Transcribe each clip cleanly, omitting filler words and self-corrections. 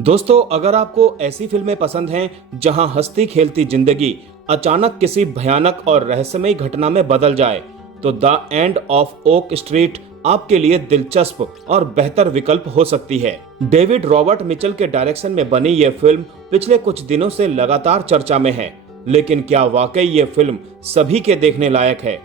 दोस्तों, अगर आपको ऐसी फिल्में पसंद हैं जहां हंसती खेलती जिंदगी अचानक किसी भयानक और रहस्यमयी घटना में बदल जाए, तो the end of Oak street आपके लिए दिलचस्प और बेहतर विकल्प हो सकती है। डेविड रॉबर्ट मिचेल के डायरेक्शन में बनी यह फिल्म पिछले कुछ दिनों से लगातार चर्चा में है, लेकिन क्या वाकई ये फिल्म सभी के देखने लायक है?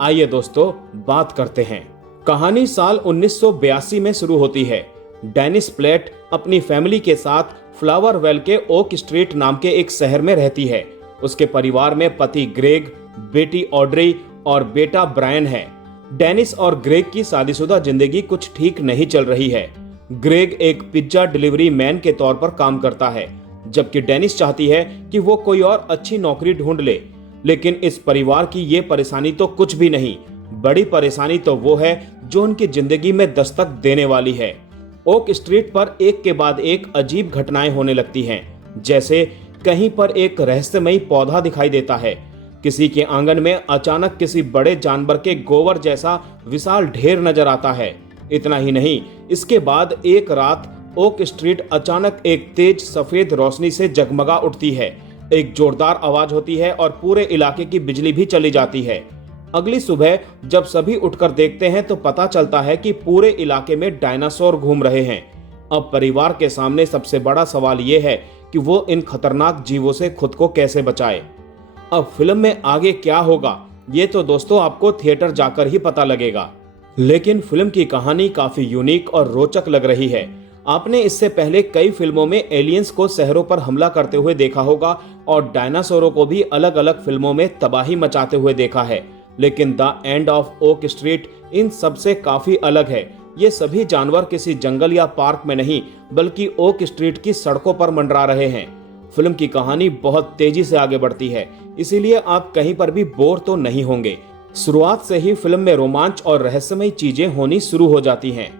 आइए दोस्तों, बात करते हैं। कहानी साल 1982 में शुरू होती है। डेनिस प्लेट अपनी फैमिली के साथ फ्लावरवेल के ओक स्ट्रीट नाम के एक शहर में रहती है। उसके परिवार में पति ग्रेग, बेटी ऑड्री और बेटा ब्रायन है। डेनिस और ग्रेग की शादीशुदा जिंदगी कुछ ठीक नहीं चल रही है। ग्रेग एक पिज्जा डिलीवरी मैन के तौर पर काम करता है, जबकि डेनिस चाहती है कि वो कोई और अच्छी नौकरी ढूंढ ले। लेकिन इस परिवार की ये परेशानी तो कुछ भी नहीं। बड़ी परेशानी तो वो है जो उनकी जिंदगी में दस्तक देने वाली है। ओक स्ट्रीट पर एक के बाद एक अजीब घटनाएं होने लगती हैं। जैसे कहीं पर एक रहस्यमयी पौधा दिखाई देता है, किसी के आंगन में अचानक किसी बड़े जानवर के गोबर जैसा विशाल ढेर नजर आता है। इतना ही नहीं, इसके बाद एक रात ओक स्ट्रीट अचानक एक तेज सफेद रोशनी से जगमगा उठती है। एक जोरदार आवाज होती है और पूरे इलाके की बिजली भी चली जाती है। अगली सुबह जब सभी उठकर देखते हैं तो पता चलता है कि पूरे इलाके में डायनासोर घूम रहे हैं। अब परिवार के सामने सबसे बड़ा सवाल यह है कि वो इन खतरनाक जीवों से खुद को कैसे बचाए। अब फिल्म में आगे क्या होगा, ये तो दोस्तों आपको थिएटर जाकर ही पता लगेगा। लेकिन फिल्म की कहानी काफी यूनिक और रोचक लग रही है। आपने इससे पहले कई फिल्मों में एलियंस को शहरों पर हमला करते हुए देखा होगा और डायनासोरों को भी अलग अलग फिल्मों में तबाही मचाते हुए देखा है, लेकिन the end of Oak Street इन सबसे काफी अलग है। ये सभी जानवर किसी जंगल या पार्क में नहीं, बल्कि ओक स्ट्रीट की सड़कों पर मंडरा रहे हैं। फिल्म की कहानी बहुत तेजी से आगे बढ़ती है, इसीलिए आप कहीं पर भी बोर तो नहीं होंगे। शुरुआत से ही फिल्म में रोमांच और रहस्यमयी चीजें होनी शुरू हो जाती हैं।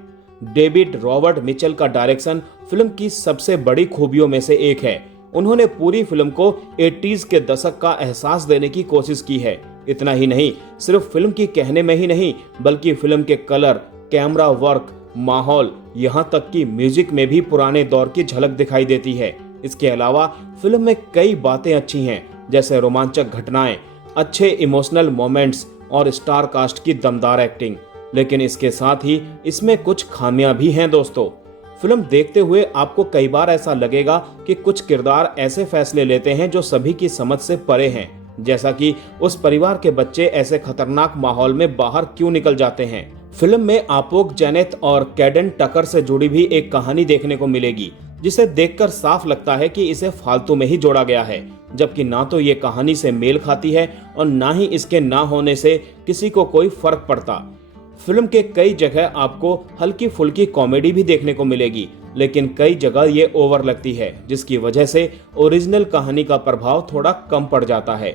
डेविड रॉबर्ट मिचेल का डायरेक्शन फिल्म की सबसे बड़ी खूबियों में से एक है। उन्होंने पूरी फिल्म को 80s के दशक का एहसास देने की कोशिश की है। इतना ही नहीं, सिर्फ फिल्म की कहने में ही नहीं, बल्कि फिल्म के कलर, कैमरा वर्क, माहौल, यहाँ तक कि म्यूजिक में भी पुराने दौर की झलक दिखाई देती है। इसके अलावा फिल्म में कई बातें अच्छी हैं, जैसे रोमांचक घटनाएं, अच्छे इमोशनल मोमेंट्स और स्टार कास्ट की दमदार एक्टिंग। लेकिन इसके साथ ही इसमें कुछ खामियां भी हैं दोस्तों। फिल्म देखते हुए आपको कई बार ऐसा लगेगा कि कुछ किरदार ऐसे फैसले लेते हैं जो सभी की समझ से परे हैं, जैसा कि उस परिवार के बच्चे ऐसे खतरनाक माहौल में बाहर क्यों निकल जाते हैं। फिल्म में आपोक जेनेथ और कैडेन टकर से जुड़ी भी एक कहानी देखने को मिलेगी, जिसे देखकर साफ लगता है कि इसे फालतू में ही जोड़ा गया है, जबकि ना तो ये कहानी से मेल खाती है और ना ही इसके ना होने से किसी को कोई फर्क पड़ता। फिल्म के कई जगह आपको हल्की फुल्की कॉमेडी भी देखने को मिलेगी, लेकिन कई जगह ये ओवर लगती है, जिसकी वजह से ओरिजिनल कहानी का प्रभाव थोड़ा कम पड़ जाता है।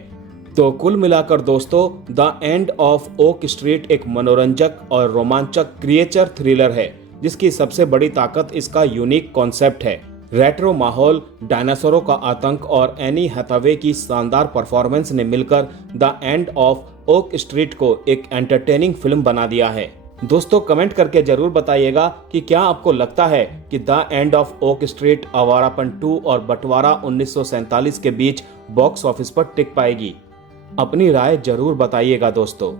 तो कुल मिलाकर दोस्तों, the end of Oak street एक मनोरंजक और रोमांचक क्रिएचर थ्रिलर है, जिसकी सबसे बड़ी ताकत इसका यूनिक कॉन्सेप्ट है। रेट्रो माहौल, डायनासोरों का आतंक और एनी हैथावे की शानदार परफॉर्मेंस ने मिलकर the end of Oak street को एक एंटरटेनिंग फिल्म बना दिया है। दोस्तों, कमेंट करके जरूर बताइएगा कि क्या आपको लगता है कि the end of Oak street Awarapan 2 और बंटवारा 1947 के बीच बॉक्स ऑफिस पर टिक पाएगी। अपनी राय जरूर बताइएगा दोस्तों।